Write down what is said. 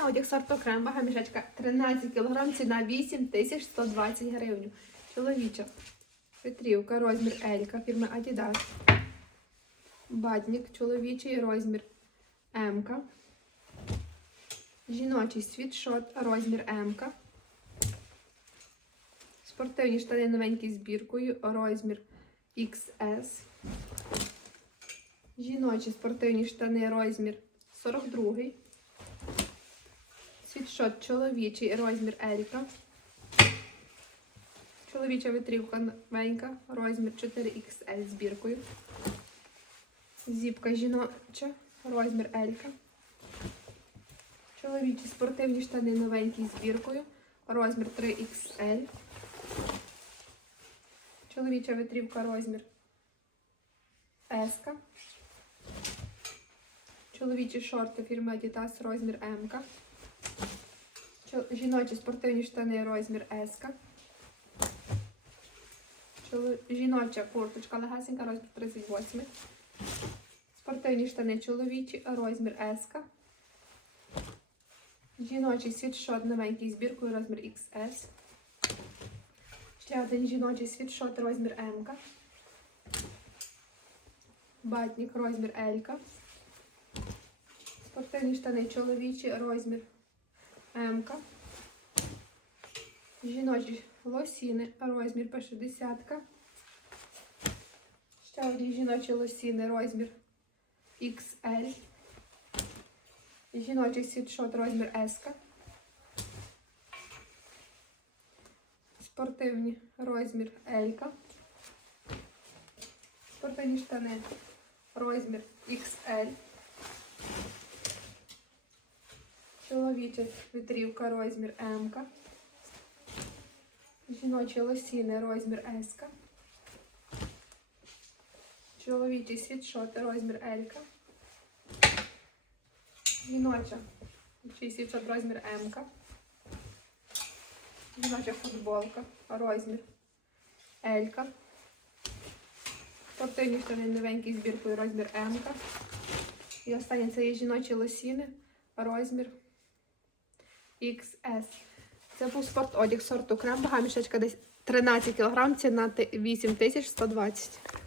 Спортивний одяг сорту крем, вага мішечка 13 кг, ціна 8120 гривень. Чоловіча. Петрівка, розмір Елька, фірми Adidas. Батник, чоловічий розмір М. Жіночий світшот, розмір М. Спортивні штани новенькі з біркою, розмір XS. Жіночі спортивні штани, розмір 42. Світшот чоловічий, розмір Елька. Чоловіча витрівка новенька, розмір 4XL з біркою. Зіпка жіноча, розмір Елька. Чоловічі спортивні штани новенькі з біркою, розмір 3XL. Чоловіча витрівка, розмір S. Чоловічі шорти фірми Adidas, розмір М. Жіночі спортивні штани, розмір S. Жіноча курточка легасенька, розмір 38. Спортивні штани чоловічі, розмір S. Жіночий світшот новенький з біркою, розмір XS. Ще один жіночий світшот, розмір М. Батник, розмір L. Спортивні штани чоловічі, розмір М. Жіночі лосіни, розмір П60. Ще одні жіночі лосіни, розмір XL. Жіночий світшот, розмір S. Спортивні розмір L. Спортивні штани, розмір XL. Чоловіча вітрівка, розмір М. Жіночі лосіни, розмір S. Чоловічий світшот, розмір L. Жіноча світшот, розмір М. Жіноча футболка, розмір L. Спортивні штани новенький збіркою, розмір М. І останнє це є жіночі лосіни, розмір XS. Це був спорт одяг сорту крем, вага десь 13 кг, ціна 8120.